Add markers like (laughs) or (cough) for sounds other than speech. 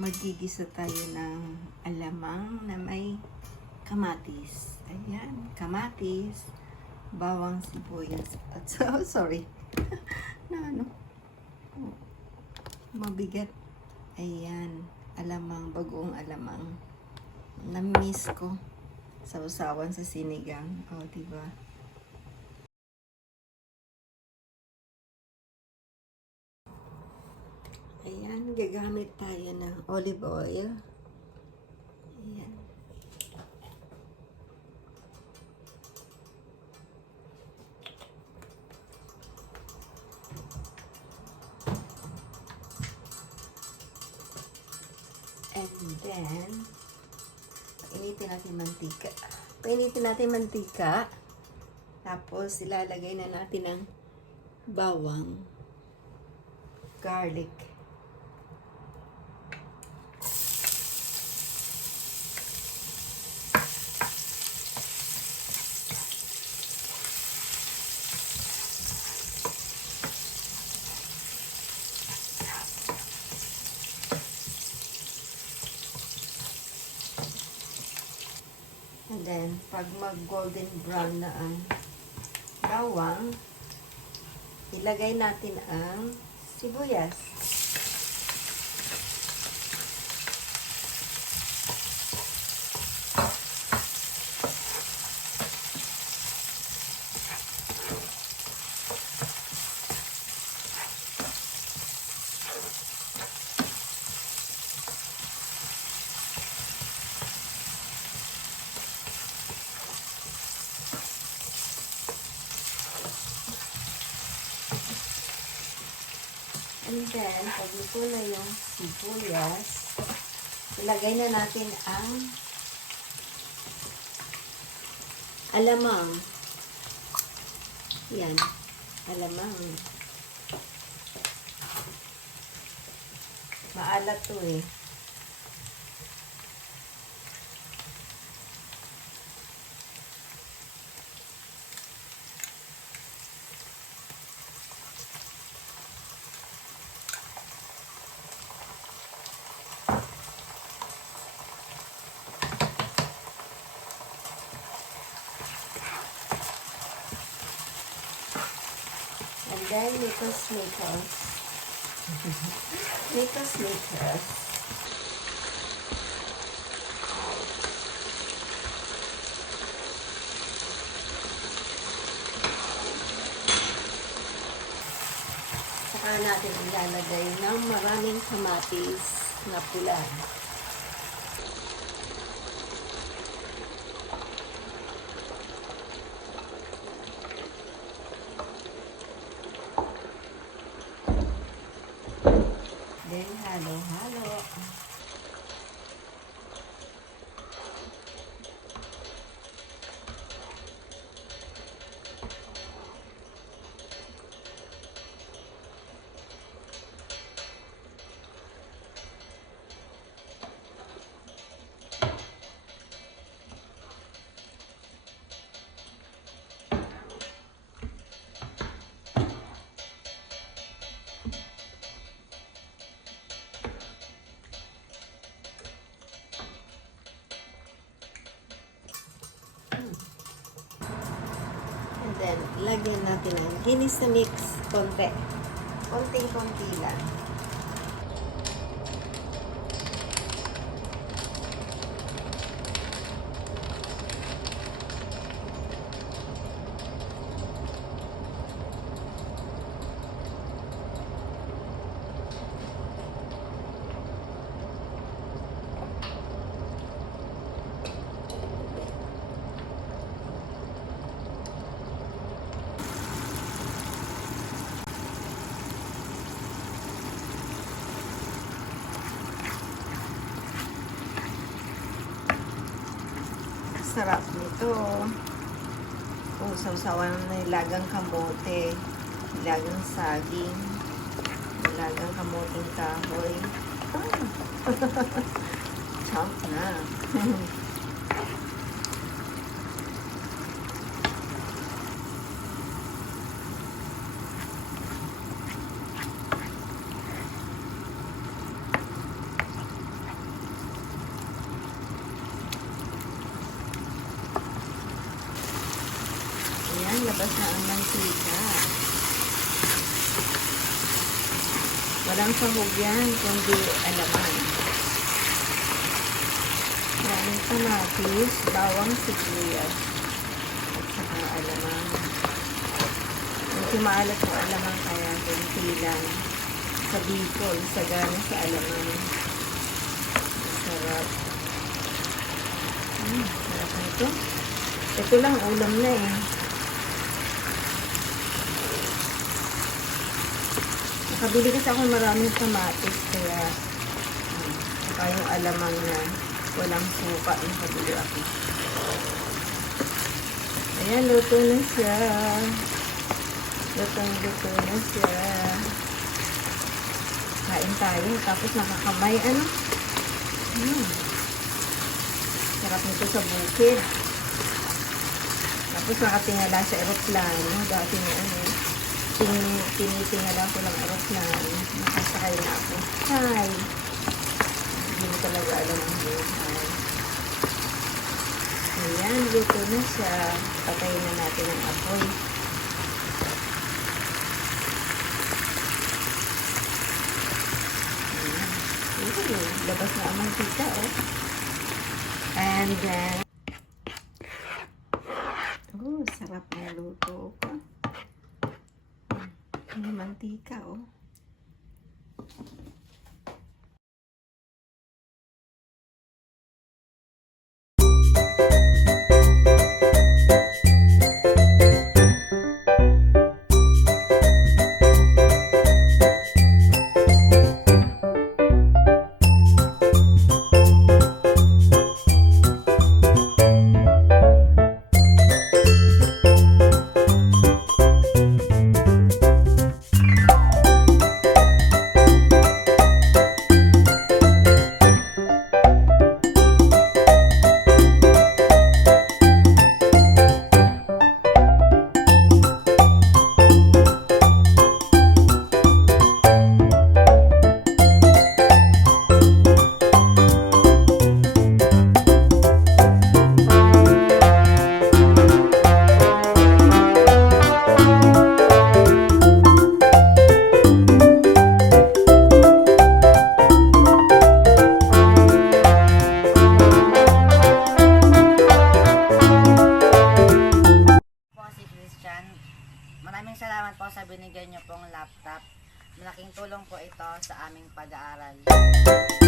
magigisa tayo ng alamang na may kamatis. Ayan, kamatis, bawang sibuyas. At so, sorry. (laughs) na ano? Oh, mabigat. Ayan, alamang, bagoong alamang. Na-miss ko. Sausawan sa sinigang. O, oh, diba? Ayan, gagamit tayo ng olive oil. Ayan. And then, painitin natin mantika. Painitin natin mantika. Tapos, ilalagay na natin ang bawang, garlic, And then, pag mag-golden brown na ang bawang, ilagay natin ang sibuyas. And then, pag luto na yung sibuyas, ilagay na natin ang alamang. Yan, alamang. Maalat to eh. And then, little snickers. little snickers. Saka natin ilalagay ng maraming kamatis na pula. Then, lagyan natin ng ginis na mix konti. Konting-konti lang. Sarap nito. Kung sausawan ng nilagang kamote, nilagang saging, nilagang kamoting kahoy. Ah. (laughs) Chomp na. (laughs) lumabas na ang mantika. Walang sahog yan, kundi alaman. Yan, kamatis, bawang sibuyas, at saka alaman. Medyo maalat yung alaman kaya kunti lang. Sa bicol, sagana sa alaman. Sarap. Hmm, sarap nito. Ito lang, ulam na eh. Nakabili kasi ako maraming kamatis, kaya hmm, saka yung alamang na walang suka, nakabili ako. Ayan, luto na siya. Lutong-luto na siya. Kain tayo, tapos nakakamay, ano? Hmm. Sarap nito sa bukid. Tapos nakatingala sa aeroplano. Dati na ano, tin tinitingala ko ng aeroplano. Nakasakay na ako. Hi! Hindi mo talaga alam ang buhay. Ayan, luto na siya. Patayin na natin ang apoy. Ayan. Labas na ang mantika, oh. And then, Oh, sarap na luto ko. May mantika, oh. sa aming pag-aaral.